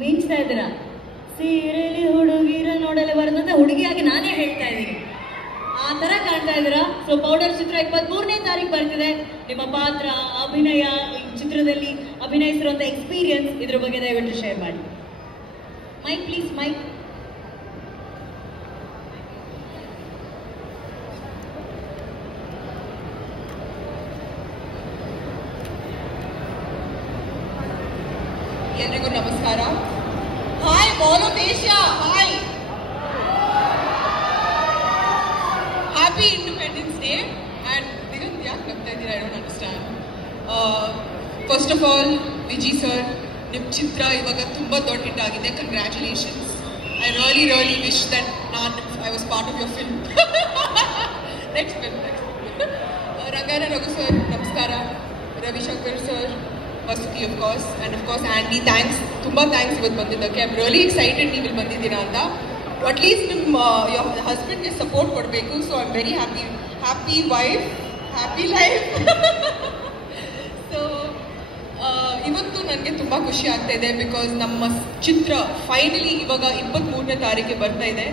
ಮಿಂಚ್ತಾ ಇದ್ದೀರಾ ಸೀರೆಲಿ ಹುಡುಗಿರ ನೋಡಲೆ ಬರೋದಂತ ಹುಡುಗಿಯಾಗಿ ನಾನೇ ಹೇಳ್ತಾ ಇದ್ದೀನಿ. ಆ ತರ ಕಾಣ್ತಾ ಇದ್ದೀರಾ. ಸೊ ಪೌಡರ್ ಚಿತ್ರ 23ನೇ ತಾರೀಕು ಬರ್ತಿದೆ. ನಿಮ್ಮ ಪಾತ್ರ, ಅಭಿನಯ, ಈ ಚಿತ್ರದಲ್ಲಿ ಅಭಿನಯಿಸಿರುವಂತ ಎಕ್ಸ್ಪೀರಿಯನ್ಸ್, ಇದ್ರ ಬಗ್ಗೆ ದಯವಿಟ್ಟು ಶೇರ್ ಮಾಡಿ. Mic please, mic. ಎಲ್ರಿಗೂ ನಮಸ್ಕಾರ. ಹಾಯ್ ಬಾಲು ದೇಶ, hi, happy independence day. And Diganth ಯಾಕೆ ನಗ್ತಾ ಇದ್ದೀರಾ? I don't understand. First of all Viji sir, ನಿಮ್ಮ ಚಿತ್ರ ಇವಾಗ ತುಂಬ ದೊಡ್ಡ ಹಿಟ್ ಆಗಿದೆ. Congratulations. I really wish that I was part of your film. Next film. Rangayana Raghu sir ನಮಸ್ಕಾರ. Ravishankar sir, Vasuki of course, and of course Andy, thanks, ತುಂಬ ಥ್ಯಾಂಕ್ಸ್ ಇವತ್ತು ಬಂದಿದ್ದಕ್ಕೆ. ಐ ಆಮ್ ರಿಯಲಿ ಎಕ್ಸೈಟೆಡ್ ನೀವು ಇಲ್ಲಿ ಬಂದಿದ್ದೀರಾ ಅಂತ. ಅಟ್ಲೀಸ್ಟ್ ನಿಮ್ಮ ಹಸ್ಬೆಂಡ್ಗೆ ಸಪೋರ್ಟ್ ಕೊಡಬೇಕು. So I am very happy wife, happy life. So ಇವತ್ತು ನನಗೆ ತುಂಬ ಖುಷಿ ಆಗ್ತಾ ಇದೆ ಬಿಕಾಸ್ ನಮ್ಮ ಚಿತ್ರ ಫೈನಲಿ ಇವಾಗ 23ನೇ ತಾರೀಕಿಗೆ ಬರ್ತಾ ಇದೆ.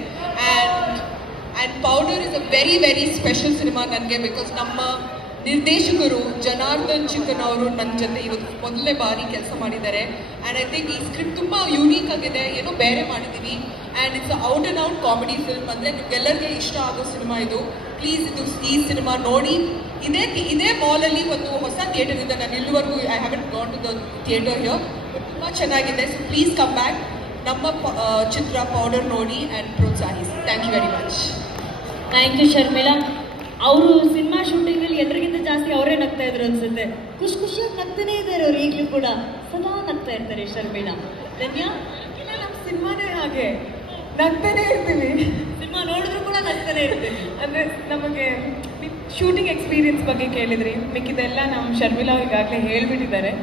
And powder is a very very special cinema ನನಗೆ. ಬಿಕಾಸ್ ನಮ್ಮ ನಿರ್ದೇಶಕರು ಜನಾರ್ದನ್ ಚಿಕ್ಕನ್ ಅವರು ನನ್ನ ಜೊತೆ ಇವತ್ತು ಮೊದಲನೇ ಬಾರಿ ಕೆಲಸ ಮಾಡಿದ್ದಾರೆ. ಆ್ಯಂಡ್ ಐ ಥಿಂಕ್ ಈ ಸ್ಕ್ರಿಪ್ಟ್ ತುಂಬ ಯೂನೀಕ್ ಆಗಿದೆ, ಏನೋ ಬೇರೆ ಮಾಡಿದ್ದೀವಿ. And it's out and out comedy film. ಅಂದರೆ ನಿಮ್ಗೆಲ್ಲರಿಗೆ ಇಷ್ಟ ಆಗೋ ಸಿನಿಮಾ ಇದು. ಪ್ಲೀಸ್ ಈ ಸಿನಿಮಾ ನೋಡಿ. ಇದೇ ಮಾಲಲ್ಲಿ ಒಂದು ಹೊಸ ಥಿಯೇಟರ್ ಇದೆ. ನಾನು ಇಲ್ಲಿವರೆಗೂ I haven't gone to the theatre here. ತುಂಬ ಚೆನ್ನಾಗಿದೆ. So please come back. ನಮ್ಮ ಚಿತ್ರ ಪೌಡರ್ ನೋಡಿ ಆ್ಯಂಡ್ ಪ್ರೋತ್ಸಾಹಿಸಿ. Thank you very much. Thank you Sharmila. ಅವರು ಸಿನಿಮಾ ಶೂಟಿಂಗ್ ಅಲ್ಲಿ ಎಲ್ಲರಿಗಿಂತ ಜಾಸ್ತಿ ಅವರೇ ನಗ್ತಾ ಇದ್ರು ಅನ್ಸುತ್ತೆ. ಖುಷಿಯಾಗಿ ನಗ್ತಾನೆ ಇದ್ದಾರೆ ಅವ್ರು. ಈಗಲೂ ಕೂಡ ಸದಾ ನಗ್ತಾ ಇರ್ತಾರೆ ಶರ್ಮಿಳಾ. ಧನ್ಯ, ನಮ್ಮ ಸಿನಿಮಾನೇ ಹಾಗೆ ನಗ್ತಾನೆ ಇರ್ತೀವಿ. ಸಿನಿಮಾ ನೋಡಿದ್ರು ಕೂಡ ನಗ್ತಾನೆ ಇರ್ತೀವಿ. ಅಂದರೆ ನಮಗೆ ಶೂಟಿಂಗ್ ಎಕ್ಸ್ಪೀರಿಯನ್ಸ್ ಬಗ್ಗೆ ಕೇಳಿದ್ರಿ, ಮಿಕ್ಕಿದೆಲ್ಲ ನಮ್ಮ ಶರ್ಮಿಳಾ ಈಗಾಗಲೇ ಹೇಳ್ಬಿಟ್ಟಿದ್ದಾರೆ.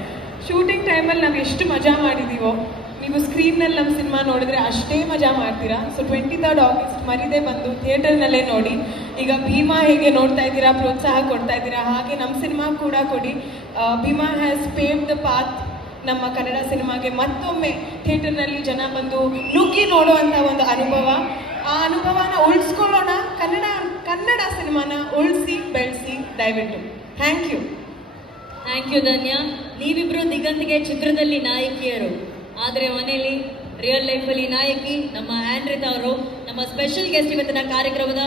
ಶೂಟಿಂಗ್ ಟೈಮಲ್ಲಿ ನಾವು ಎಷ್ಟು ಮಜಾ ಮಾಡಿದ್ದೀವೋ ನೀವು ಸ್ಕ್ರೀನ್ನಲ್ಲಿ ನಮ್ಮ ಸಿನಿಮಾ ನೋಡಿದ್ರೆ ಅಷ್ಟೇ ಮಜಾ ಮಾಡ್ತೀರಾ. ಸೊ 23rd August ಮರಿದೇ ಬಂದು ಥಿಯೇಟರ್ನಲ್ಲೇ ನೋಡಿ. ಈಗ ಭೀಮಾ ಹೇಗೆ ನೋಡ್ತಾ ಇದ್ದೀರಾ, ಪ್ರೋತ್ಸಾಹ ಕೊಡ್ತಾ ಇದ್ದೀರಾ, ಹಾಗೆ ನಮ್ಮ ಸಿನಿಮಾ ಕೂಡ ಕೊಡಿ. Bheema has paved the path ನಮ್ಮ ಕನ್ನಡ ಸಿನಿಮಾಗೆ. ಮತ್ತೊಮ್ಮೆ ಥಿಯೇಟರ್ನಲ್ಲಿ ಜನ ಬಂದು ನುಗ್ಗಿ ನೋಡುವಂಥ ಒಂದು ಅನುಭವ. ಆ ಅನುಭವನ ಉಳಿಸ್ಕೊಳ್ಳೋಣ. ಕನ್ನಡ ಸಿನಿಮಾನ ಉಳಿಸಿ ಬೆಳೆಸಿ ದಯವಿಟ್ಟು. Thank you. Thank you Dhanya. ನೀವಿಬ್ರು ದಿಗಂತ್ಗೆ ಚಿತ್ರದಲ್ಲಿ ನಾಯಕಿಯರು, ಆದರೆ ಮನೆಯಲ್ಲಿ ರಿಯಲ್ ಲೈಫಲ್ಲಿ ನಾಯಕಿ ನಮ್ಮ ಆಂಡ್ರಿತಾ ಅವರು. ನಮ್ಮ ಸ್ಪೆಷಲ್ ಗೆಸ್ಟ್ ಇವತ್ತಿನ ಕಾರ್ಯಕ್ರಮದ